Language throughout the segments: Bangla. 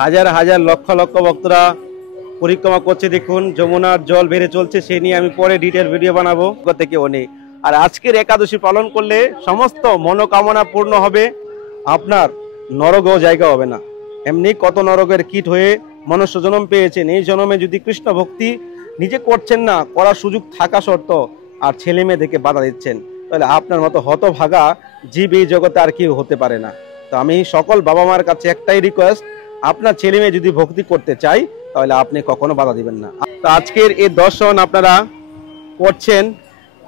হাজার হাজার লক্ষ লক্ষ ভক্তরা পরিক্রমা করছে। দেখুন যমুনার জল বেড়ে চলছে, সে নিয়ে আমি পরে ডিটেল ভিডিও বানাবো থেকে অনেক। আর আজকের একাদশী পালন করলে সমস্ত মনোকামনা পূর্ণ হবে, আপনার নরকেও জায়গা হবে না। এমনি কত নরকের কীট হয়ে মনুষ্য জন্ম পেয়েছেন, এই জন্মে যদি কৃষ্ণ ভক্তি নিজে করছেন না, করার সুযোগ থাকা সত্ত্বেও আর ছেলে মেয়েদেরকে বাধা দিচ্ছেন, তাহলে আপনার মতো হতভাগা জীব এই জগতে আর কেউ হতে পারে না। তো আমি সকল বাবা মার কাছে একটাই রিকোয়েস্ট, আপনার ছেলে মেয়ে যদি ভক্তি করতে চাই তাহলে আপনি কখনো বাধা দিবেন না। তো আজকের এই দর্শন আপনারা করছেন,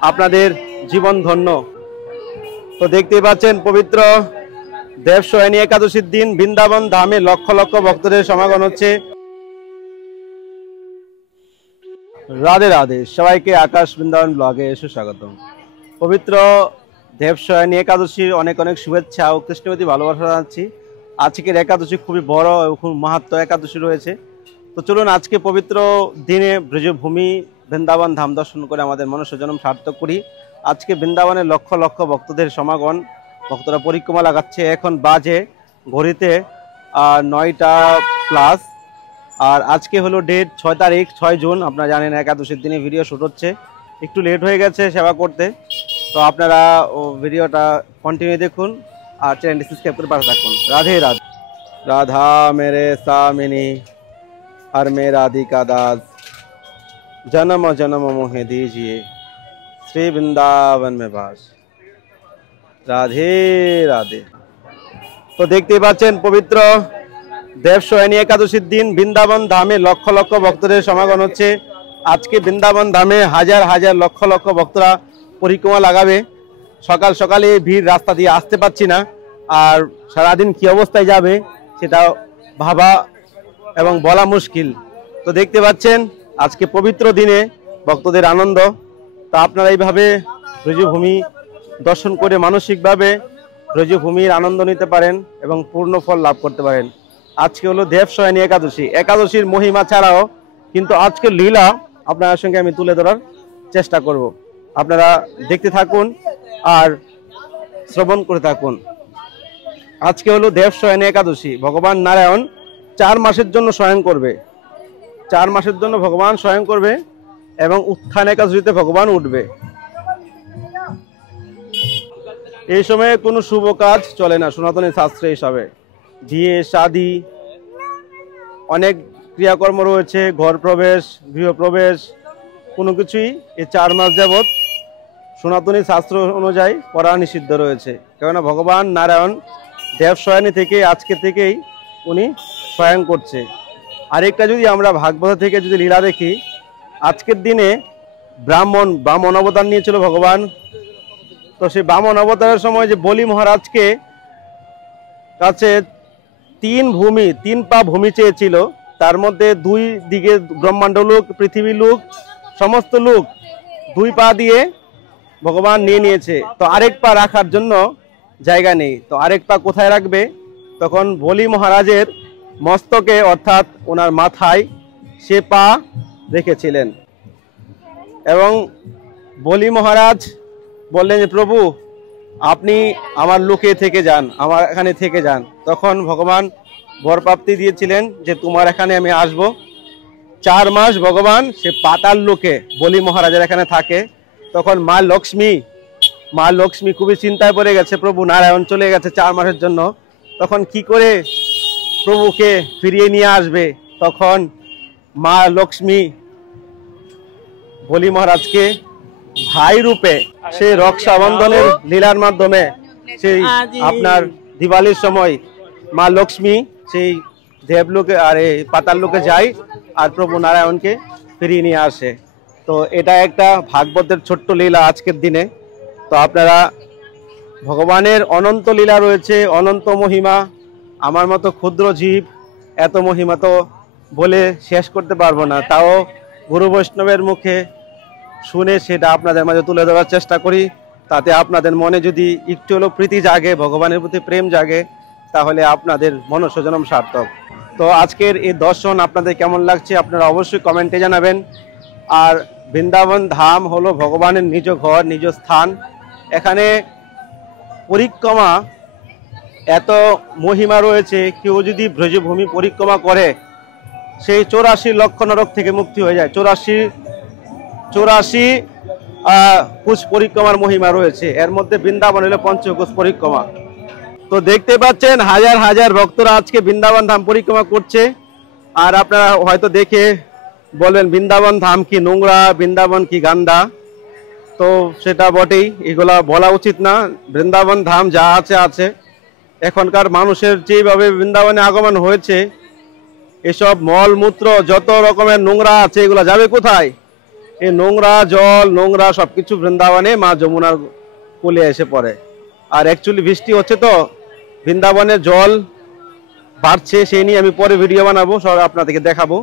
আপনাদের জীবন ধন্য। তো দেখতেই পাচ্ছেন পবিত্র দেবশয়নী একাদশীর দিন বৃন্দাবন ধামে লক্ষ লক্ষ ভক্তদের সমাগম হচ্ছে। রাধে রাধে, সবাইকে আকাশ বৃন্দাবন ব্লগে সুস্বাগতম। পবিত্র দেবশয়নী একাদশীর অনেক অনেক শুভেচ্ছা ও কৃষ্ণবতী ভালোবাসা জানাচ্ছি। আজকের একাদশী খুবই বড় এবং খুব মাহাত্ম্য একাদশী রয়েছে। তো চলুন আজকে পবিত্র দিনে ব্রজভূমি বৃন্দাবন ধাম দর্শন করে আমাদের মনুষ্য জন্ম সার্থক করি। আজকে বৃন্দাবনে লক্ষ লক্ষ ভক্তদের সমাগম, ভক্তরা পরিক্রমা লাগাচ্ছে। এখন বাজে ঘড়িতে 9টা প্লাস। আর আজকে হলো ডেট 6 তারিখ, 6 জুন। আপনারা জানেন একাদশীর দিনে ভিডিও শ্যুট হচ্ছে, একটু লেট হয়ে গেছে সেবা করতে। তো আপনারা ভিডিওটা কন্টিনিউ দেখুন আর চ্যানেলটি সাবস্ক্রাইব করে পাশে থাকুন। রাধে রাধে। রাধা মেরে सामिनी और मेरा राधिका दास, जन्म जन्म मोहे दीजिए श्री वृंदावन में बास। রাধে রাধে। তো দেখতেই পাচ্ছেন পবিত্র দেবশয়নী একাদশীর দিন বৃন্দাবন ধামে লক্ষ লক্ষ ভক্তদের সমাগম হচ্ছে। আজকে বৃন্দাবন ধামে হাজার হাজার লক্ষ লক্ষ ভক্তরা পরিক্রমা লাগাবে। সকাল সকালে ভিড়, রাস্তা দিয়ে আসতে পারছি না, আর সারাদিন কি অবস্থায় যাবে সেটা ভাবা এবং বলা মুশকিল। তো দেখতে পাচ্ছেন আজকে পবিত্র দিনে ভক্তদের আনন্দ। তা আপনারা এইভাবে ব্রজভূমি দর্শন করে মানসিকভাবে ব্রজভূমির আনন্দ নিতে পারেন এবং পূর্ণ ফল লাভ করতে পারেন। আজকে হলো দেবশয়নী একাদশী। একাদশীর মহিমা ছাড়াও কিন্তু আজকের লীলা আপনার সঙ্গে আমি তুলে ধরার চেষ্টা করব। আপনারা দেখতে থাকুন আর শ্রবণ করে থাকুন। আজকে হলো দেবশয়নী একাদশী। ভগবান নারায়ণ 4 মাসের জন্য স্বয়ং করবে, 4 মাসের জন্য ভগবান স্বয়ং করবে এবং উত্থান একাদশীতে ভগবান উঠবে। এই সময়ে কোনো শুভ কাজ চলে না সনাতনী শাস্ত্রে হিসাবে। বিয়ে, শাদী, অনেক ক্রিয়াকর্ম রয়েছে, ঘর প্রবেশ, গৃহপ্রবেশ, কোনো কিছুই এই 4 মাস যাবৎ সনাতনী শাস্ত্র অনুযায়ী করা নিষিদ্ধ রয়েছে। কেননা ভগবান নারায়ণ দেবশয়নী থেকে আজকে থেকেই উনি স্বয়ং করছে। আরেকটা যদি আমরা ভাগবত থেকে যদি লীলা দেখি, আজকের দিনে ব্রাহ্মণ অবতার নিয়েছিল ভগবান। তো সেই ব্রাহ্মণ অবতারের সময় যে বলি মহারাজকে কাছে 3 পা ভূমি চেয়েছিল, তার মধ্যে 2 দিকে ব্রহ্মাণ্ড লোক, পৃথিবী লোক, সমস্ত লোক 2 পা দিয়ে ভগবান নিয়েছে। তো আরেক পা রাখার জন্য জায়গা নেই, তো আরেক পা কোথায় রাখবে? তখন বলি মহারাজের মস্তকে অর্থাৎ ওনার মাথায় সে পা রেখেছিলেন। এবং বলি মহারাজ বললেন যে প্রভু আপনি আমার লোকে থেকে যান, আমার এখানে থেকে যান। তখন ভগবান বরপ্রাপ্তি দিয়েছিলেন যে তোমার এখানে আমি আসব। 4 মাস ভগবান সে পাতাল লোকে বলি মহারাজের এখানে থাকে। তখন মা লক্ষ্মী খুবই চিন্তায় পড়ে গেছে, প্রভু নারায়ণ চলে গেছে 4 মাসের জন্য, তখন কি করে প্রভুকে ফিরিয়ে নিয়ে আসবে? তখন মা লক্ষ্মী বলি মহারাজকে ভাই রূপে সেই রক্ষাবন্ধনের লীলার মাধ্যমে সেই আপনার দিওয়ালির সময় মা লক্ষ্মী সেই দেবলোকে আর এই পাতাল লোকে যায় আর প্রভু নারায়ণকে ফিরিয়ে নিয়ে আসে। তো এটা একটা ভাগবতের ছোট্ট লীলা আজকের দিনে। তো আপনারা ভগবানের অনন্ত লীলা রয়েছে, অনন্ত মহিমা। আমার মতো ক্ষুদ্র জীব এত মহিমা তো বলে শেষ করতে পারবো না, তাও গুরু বৈষ্ণবের মুখে শুনে সেটা আপনাদের মাঝে তুলে ধরার চেষ্টা করি। তাতে আপনাদের মনে যদি একটু হলেও প্রীতি জাগে, ভগবানের প্রতি প্রেম জাগে, তাহলে আপনাদের মনুষ্য জন্ম সার্থক। তো আজকের এই দর্শন আপনাদের কেমন লাগছে আপনারা অবশ্যই কমেন্টে জানাবেন। আর বৃন্দাবন ধাম হলো ভগবানের নিজ ঘর, নিজ স্থান। এখানে পরিক্রমা এত মহিমা রয়েছে, কেউ যদি ব্রজভূমি পরিক্রমা করে সেই 84 লক্ষ নরক থেকে মুক্তি হয়ে যায়। 84 কোষ পরিক্রমার মহিমা রয়েছে, এর মধ্যে বৃন্দাবন হলো পঞ্চকোষ পরিক্রমা। তো দেখতে পাচ্ছেন হাজার হাজার ভক্তরা আজকে বৃন্দাবন ধাম পরিক্রমা করছে। আর আপনারা হয়তো দেখে বলবেন বৃন্দাবন ধাম কি নোংরা, বৃন্দাবন কি গান্দা। তো সেটা বটেই, এগুলা বলা উচিত না। বৃন্দাবন ধাম যা আছে আছে। এখনকার মানুষের যেভাবে বৃন্দাবনে আগমন হয়েছে, এসব মলমূত্র যত রকমের নোংরা আছে এগুলা যাবে কোথায়? এই নোংরা জল, নোংরা সবকিছু বৃন্দাবনে মা যমুনার কোলে এসে পড়ে। আর অ্যাকচুয়ালি বৃষ্টি হচ্ছে, তো বৃন্দাবনের জল বাড়ছে, সেই নিয়ে আমি পরে ভিডিও বানাবো, সব আপনাদেরকে দেখাবো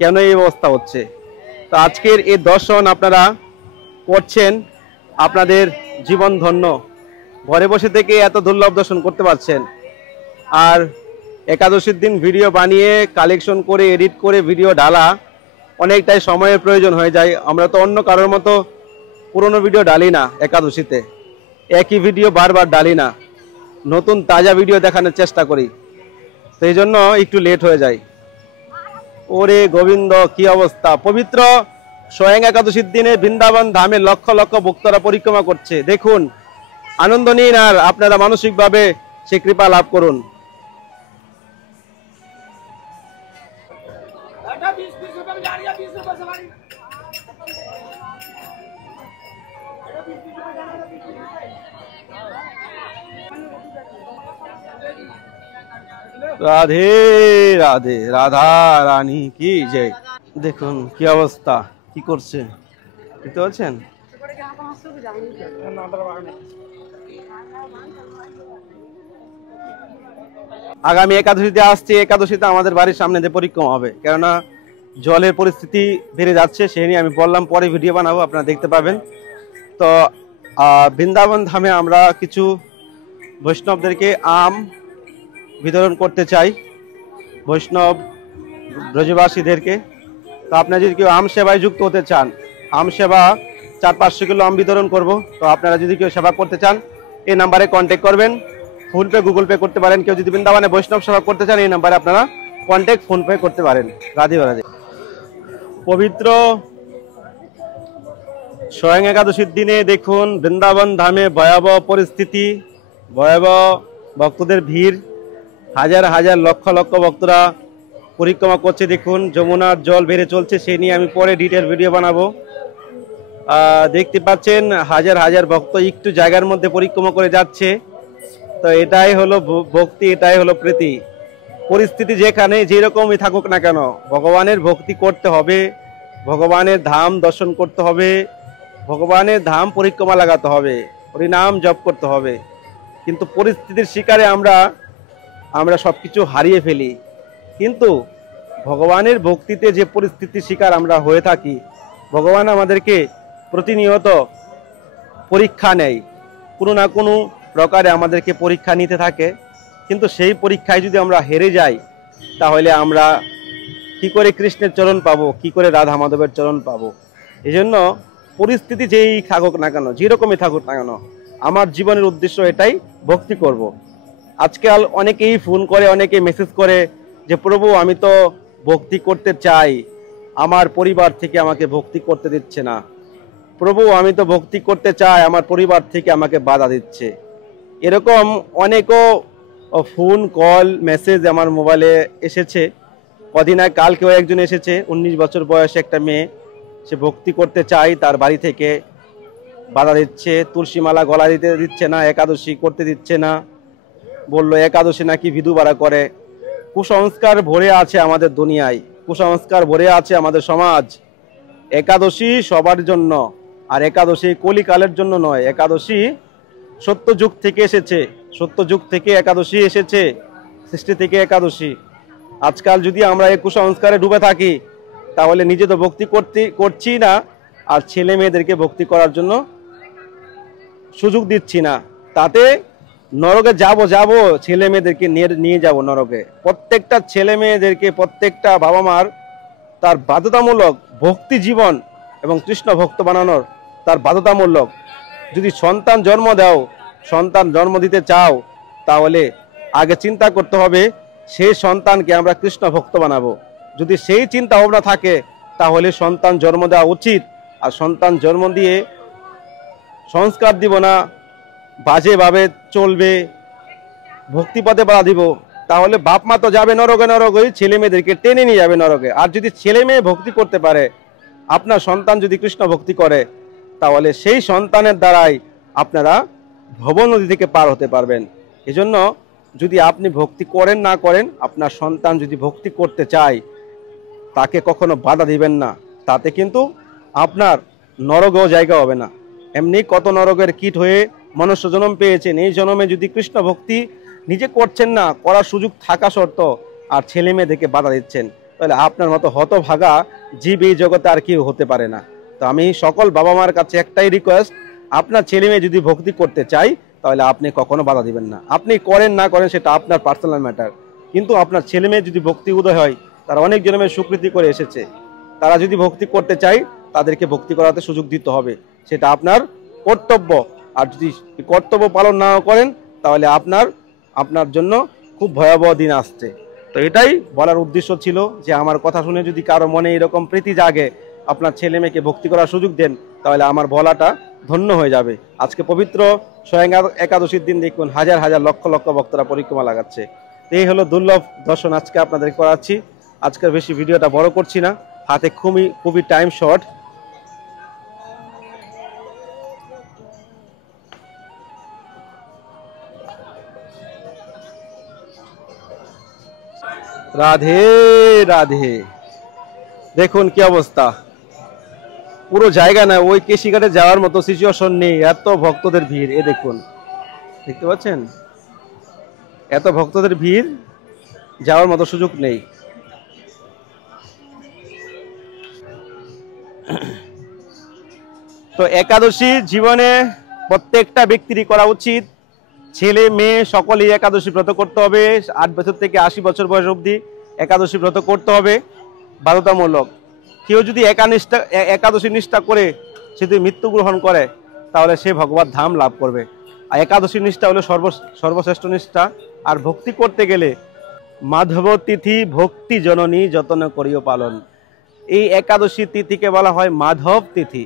কেন এই অবস্থা হচ্ছে। তো আজকের এই দর্শন আপনারা করছেন, আপনাদের জীবন ধন্য। ঘরে বসে থেকে এত দুর্লভ দর্শন করতে পারছেন। আর একাদশীর দিন ভিডিও বানিয়ে কালেকশন করে এডিট করে ভিডিও ডালা অনেকটাই সময়ের প্রয়োজন হয়ে যায়। আমরা তো অন্য কারোর মতো পুরনো ভিডিও ডালি না, একাদশীতে একই ভিডিও বারবার ডালি না, নতুন তাজা ভিডিও দেখানোর চেষ্টা করি। তো এই জন্য একটু লেট হয়ে যায়। ওরে গোবিন্দ, কি অবস্থা! পবিত্র স্বয়ং একাদশীর দিনে বৃন্দাবন ধামে লক্ষ লক্ষ ভক্তরা পরিক্রমা করছে। দেখুন, আনন্দ নিন আর আপনারা মানসিকভাবে সে কৃপা লাভ করুন। রাধে রাধে, রাধা রানী কি জয়। দেখুন কি অবস্থা, কি করছে দেখতে পাচ্ছেন। আগামী একাদশীতে আসছে, একাদশীতে আমাদের বাড়ির সামনে যে পরিক্রমা হবে, কেননা জলের পরিস্থিতি বেড়ে যাচ্ছে, সেই নিয়ে আমি বললাম পরে ভিডিও বানাবো, আপনারা দেখতে পাবেন। তো বৃন্দাবন ধামে আমরা কিছু বৈষ্ণবদেরকে আম বিতরণ করতে চাই, বৈষ্ণব ব্রজবাসীদেরকে। তো আপনারা যদি কেউ আম সেবায় যুক্ত হতে চান, আম সেবা 400-500 কিলো আম বিতরণ করব। তো আপনারা যদি কেউ সেবা করতে চান এই নাম্বারে কন্ট্যাক্ট করবেন, ফোনপে গুগল পে করতে পারেন। কেউ যদি বৃন্দাবনে বৈষ্ণব সেবা করতে চান এই নাম্বারে আপনারা কন্ট্যাক্ট ফোনপে করতে পারেন। রাধে রাধে। পবিত্র স্বয়ং একাদশীর দিনে দেখুন বৃন্দাবন ধামে ভয়াবহ পরিস্থিতি, ভয়াবহ ভক্তদের ভিড়, হাজার হাজার লক্ষ লক্ষ ভক্তরা পরিক্রমা করছে। দেখুন যমুনার জল বেড়ে চলছে, সেই নিয়ে আমি পরে ডিটেল ভিডিও বানাবো। দেখতে পাচ্ছেন হাজার হাজার ভক্ত একটু জায়গার মধ্যে পরিক্রমা করে যাচ্ছে। তো এটাই হলো ভক্তি, এটাই হলো প্রীতি। পরিস্থিতি যেখানে যেরকমই থাকুক না কেন, ভগবানের ভক্তি করতে হবে, ভগবানের ধাম দর্শন করতে হবে, ভগবানের ধাম পরিক্রমা লাগাতে হবে, হরিনাম জপ করতে হবে। কিন্তু পরিস্থিতির শিকারে আমরা সবকিছু হারিয়ে ফেলি। কিন্তু ভগবানের ভক্তিতে যে পরিস্থিতির শিকার আমরা হয়ে থাকি, ভগবান আমাদেরকে প্রতিনিয়ত পরীক্ষা নেয়, কোনো না কোনো প্রকারে আমাদেরকে পরীক্ষা নিতে থাকে। কিন্তু সেই পরীক্ষায় যদি আমরা হেরে যাই, তাহলে আমরা কি করে কৃষ্ণের চরণ পাবো, কি করে রাধা মাধবের চরণ পাবো? এই জন্য পরিস্থিতি যেই থাকুক না কেন, যেরকমই থাকুক না কেন, আমার জীবনের উদ্দেশ্য এটাই, ভক্তি করব। আজকাল অনেকেই ফোন করে, অনেকে মেসেজ করে যে প্রভু আমি তো ভক্তি করতে চাই, আমার পরিবার থেকে আমাকে ভক্তি করতে দিচ্ছে না। প্রভু আমি তো ভক্তি করতে চাই, আমার পরিবার থেকে আমাকে বাধা দিচ্ছে। এরকম অনেকও ফোন কল মেসেজ আমার মোবাইলে এসেছে। কদিন আগে কালকেও একজন এসেছে, 19 বছর বয়সে একটা মেয়ে, সে ভক্তি করতে চাই, তার বাড়ি থেকে বাধা দিচ্ছে, তুলসী মালা গলা দিচ্ছে না, একাদশী করতে দিচ্ছে না, বললো একাদশী নাকি বিধু বাড়া করে। কুসংস্কার ভরে আছে আমাদের দুনিয়ায়, কুসংস্কার ভরে আছে আমাদের সমাজ। একাদশী সবার জন্য, আর একাদশী কলিকালের জন্য নয়। একাদশী সত্য যুগ থেকে এসেছে, সত্য যুগ থেকে একাদশী এসেছে, সৃষ্টি থেকে একাদশী। আজকাল যদি আমরা এই কুসংস্কারে ডুবে থাকি, তাহলে নিজে তো ভক্তি করছি না, আর ছেলে মেয়েদেরকে ভক্তি করার জন্য সুযোগ দিচ্ছি না। তাতে নরকে যাব, ছেলে মেয়েদেরকে নিয়ে যাব নরকে। প্রত্যেকটা ছেলে মেয়েদেরকে, প্রত্যেকটা বাবা মার তার বাধ্যতামূলক ভক্তি জীবন এবং কৃষ্ণ ভক্ত বানানোর তার বাধ্যতামূলক। যদি সন্তান জন্ম দাও, সন্তান জন্ম দিতে চাও, তাহলে আগে চিন্তা করতে হবে সেই সন্তানকে আমরা কৃষ্ণ ভক্ত বানাবো। যদি সেই চিন্তা ভাবনা থাকে তাহলে সন্তান জন্ম দেওয়া উচিত। আর সন্তান জন্ম দিয়ে সংস্কার দিব না, বাজেভাবে চলবে, ভক্তিপথে বাধা দিব, তাহলে বাপ মা তো যাবে নরকে, নরকে ছেলে মেয়েদেরকে টেনে নিয়ে যাবে নরকে। আর যদি ছেলে মেয়ে ভক্তি করতে পারে, আপনার সন্তান যদি কৃষ্ণ ভক্তি করে, তাহলে সেই সন্তানের দ্বারাই আপনারা ভব নদী থেকে পার হতে পারবেন। এজন্য যদি আপনি ভক্তি করেন না করেন, আপনার সন্তান যদি ভক্তি করতে চায় তাকে কখনো বাধা দিবেন না, তাতে কিন্তু আপনার নরকেও জায়গা হবে না। এমনি কত নরকের কীট হয়ে মনুষ্য জন্ম পেয়েছেন, এই জন্মে যদি কৃষ্ণ ভক্তি নিজে করছেন না, করার সুযোগ থাকা সত্ত্বেও আর ছেলে মেয়েদেরকে বাধা দিচ্ছেন, তাহলে আপনার মতো হতভাগা জীব এই জগতে আর কেউ হতে পারে না। তো আমি সকল বাবা মার কাছে একটাই রিকোয়েস্ট, আপনার ছেলে মেয়ে যদি ভক্তি করতে চায় তাহলে আপনি কখনো বাধা দিবেন না। আপনি করেন না করেন সেটা আপনার পার্সোনাল ম্যাটার, কিন্তু আপনার ছেলে মেয়ে যদি ভক্তি উদয় হয়, তারা অনেক জন্মের স্বীকৃতি করে এসেছে, তারা যদি ভক্তি করতে চায় তাদেরকে ভক্তি করাতে সুযোগ দিতে হবে, সেটা আপনার কর্তব্য। আর যদি কর্তব্য পালন না করেন তাহলে আপনার জন্য খুব ভয়াবহ দিন আসছে। তো এটাই বলার উদ্দেশ্য ছিল, যে আমার কথা শুনে যদি কারো মনে এরকম প্রীতি জাগে, আপনার ছেলে মেয়েকে ভক্তি করার সুযোগ দেন, তাহলে আমার বলাটা ধন্য হয়ে যাবে। আজকে পবিত্র স্বয়ং একাদশীর দিন দেখুন হাজার হাজার লক্ষ লক্ষ ভক্তরা পরিক্রমা লাগাচ্ছে। এই হলো দুর্লভ দর্শন আজকে আপনাদের করাচ্ছি। আজকের বেশি ভিডিওটা বড় করছি না, হাতে খুবই টাইম শর্ট। রাধে রাধে। দেখুন কি অবস্থা, পুরো জায়গা না, ওই কেশিঘাটে যাওয়ার মতো সিচুয়েশন নেই, এত ভক্তদের ভিড়। এ দেখুন, দেখতে পাচ্ছেন, এত ভক্তদের ভিড়, যাওয়ার মতো সুযোগ নেই। তো একাদশী জীবনে প্রত্যেকটা ব্যক্তিরই করা উচিত। ছেলে মেয়ে সকলেই একাদশী ব্রত করতে হবে। 8 বছর থেকে 80 বছর বয়স অবধি একাদশী ব্রত করতে হবে, বাধ্যতামূলক। কেউ যদি একাদশী নিষ্ঠা করে সে যদি মৃত্যুগ্রহণ করে, তাহলে সে ভগবত ধাম লাভ করবে। আর একাদশী নিষ্ঠা হলো সর্বশ্রেষ্ঠ নিষ্ঠা। আর ভক্তি করতে গেলে মাধব তিথি ভক্তি জননী যতন করিও পালন, এই একাদশী তিথিকে বলা হয় মাধব তিথি।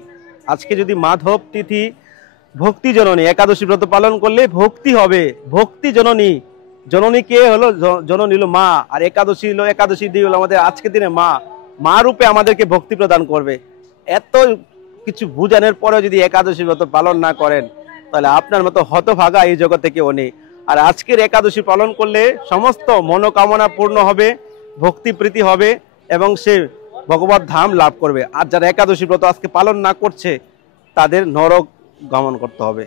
আজকে যদি মাধব তিথি ভক্তি জননী একাদশী ব্রত পালন করলে ভক্তি হবে, ভক্তি জননী। জননী কে হলো? জননী হলো মা। আর একাদশী দিয়ে হলো আমাদের আজকের দিনে মা রূপে আমাদেরকে ভক্তি প্রদান করবে। এত কিছু বুঝানোর পরেও যদি একাদশী ব্রত পালন না করেন, তাহলে আপনার মতো হতভাগা এই জগতে কেউ নেই। আর আজকের একাদশী পালন করলে সমস্ত মনোকামনা পূর্ণ হবে, ভক্তি প্রীতি হবে এবং সে ভগবত ধাম লাভ করবে। আর যারা একাদশী ব্রত আজকে পালন না করছে, তাদের নরক গমন করতে হবে।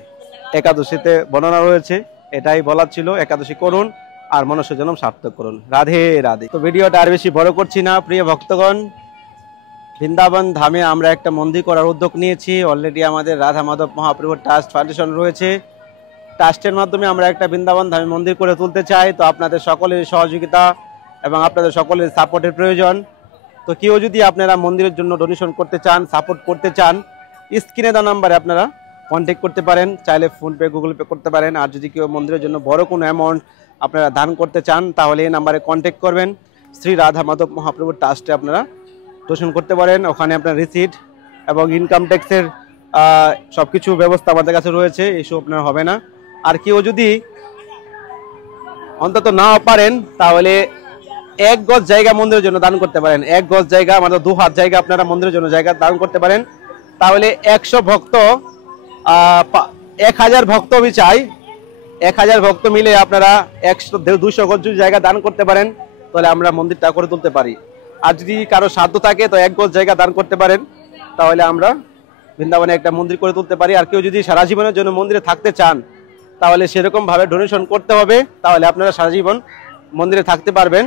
একাদশীতে বর্ণনা রয়েছে, এটাই বলার ছিল। একাদশী করুন আর মনুষ্য জন্ম সার্থক করুন। রাধে রাধে। তো ভিডিওটা আর বেশি বড় করছি না। প্রিয় ভক্তগণ, বৃন্দাবন ধামে আমরা একটা মন্দির করার উদ্যোগ নিয়েছি। অলরেডি আমাদের রাধা মাধব মহাপ্রভু ট্রাস্ট ফাউন্ডেশন রয়েছে। ট্রাস্টের মাধ্যমে আমরা একটা বৃন্দাবন ধামে মন্দির করে তুলতে চাই। তো আপনাদের সকলের সহযোগিতা এবং আপনাদের সকলের সাপোর্টের প্রয়োজন। তো কেউ যদি আপনারা মন্দিরের জন্য ডোনেশন করতে চান, সাপোর্ট করতে চান, স্ক্রিনে দেওয়া নাম্বারে আপনারা কন্ট্যাক্ট করতে পারেন। চাইলে ফোনপে, গুগল পে করতে পারেন। আর যদি কেউ মন্দিরের জন্য বড় কোনো অ্যামাউন্ট আপনারা দান করতে চান, তাহলে এই নাম্বারে কন্ট্যাক্ট করবেন। শ্রী রাধা মাধব মহাপ্রভুর ট্রাস্টে আপনারা ডোনেশন করতে পারেন। ওখানে আপনার রিসিট এবং ইনকাম ট্যাক্সের সব কিছু ব্যবস্থা আমাদের কাছে রয়েছে, এইসব আপনার হবে না। আর কেউ যদি অন্তত না পারেন, তাহলে 1 গজ জায়গা মন্দিরের জন্য দান করতে পারেন। 1 গজ জায়গা মানে 2 হাত জায়গা আপনারা মন্দিরের জন্য জায়গা দান করতে পারেন। তাহলে 100 ভক্ত 1000 ভক্ত আমি চাই, 1000 ভক্ত মিলে আপনারা 100-200 গজ জায়গা দান করতে পারেন, তাহলে আমরা মন্দিরটা করে তুলতে পারি। আর যদি কারো সাধ্য থাকে তো 1 গজ জায়গা দান করতে পারেন, তাহলে আমরা বৃন্দাবনে একটা মন্দির করে তুলতে পারি। আর কেউ যদি সারা জীবনের জন্য মন্দিরে থাকতে চান, তাহলে সেরকম ভাবে ডোনেশন করতে হবে, তাহলে আপনারা সারা জীবন মন্দিরে থাকতে পারবেন।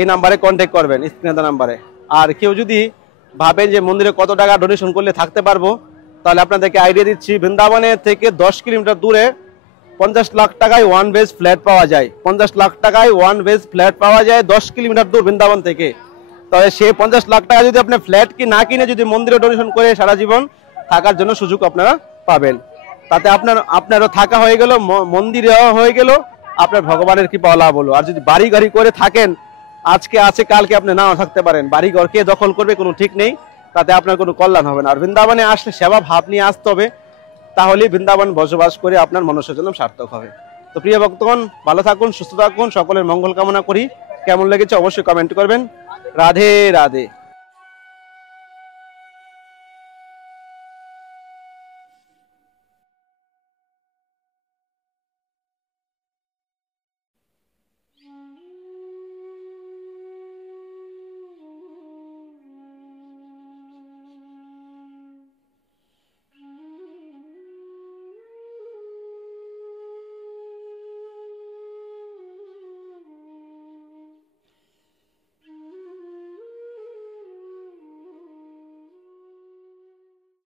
এই নাম্বারে কন্ট্যাক্ট করবেন, স্ক্রিনে দেওয়া নাম্বারে। আর কেউ যদি ভাবেন যে মন্দিরে কত টাকা ডোনেশন করলে থাকতে পারবো, তাহলে আপনাদেরকে আইডিয়া দিচ্ছি। বৃন্দাবনের থেকে 10 কিলোমিটার দূরে 50 লাখ টাকায় 1 বেজ ফ্ল্যাট পাওয়া যায়। 50 লাখ টাকায় 1 বেজ ফ্ল্যাট পাওয়া যায় 10 কিলোমিটার দূর বৃন্দাবন থেকে। তাহলে সেই 50 লাখ টাকা যদি আপনি ফ্ল্যাট না কিনে যদি মন্দিরে ডোনেশন করে সারা জীবন থাকার জন্য সুযোগ আপনারা পাবেন। তাতে আপনারও থাকা হয়ে গেল, মন্দিরে হয়ে গেল, আপনার ভগবানের কৃপা লাভ হলো। আর যদি বাড়ি গাড়ি করে থাকেন, আজকে আছে কালকে আপনি নাও থাকতে পারেন, বাড়ি ঘর কে দখল করবে কোনো ঠিক নেই, তাতে আপনার কোনো কল্যাণ হবে না। আর বৃন্দাবনে আসলে সেবা ভাব নিয়ে আসতে হবে, তাহলে বৃন্দাবন বসবাস করে আপনার মনুষ্য জন্ম সার্থক হবে। তো প্রিয় ভক্তগণ, ভালো থাকুন, সুস্থ থাকুন, সকলের মঙ্গল কামনা করি। কেমন লেগেছে অবশ্যই কমেন্ট করবেন। রাধে রাধে।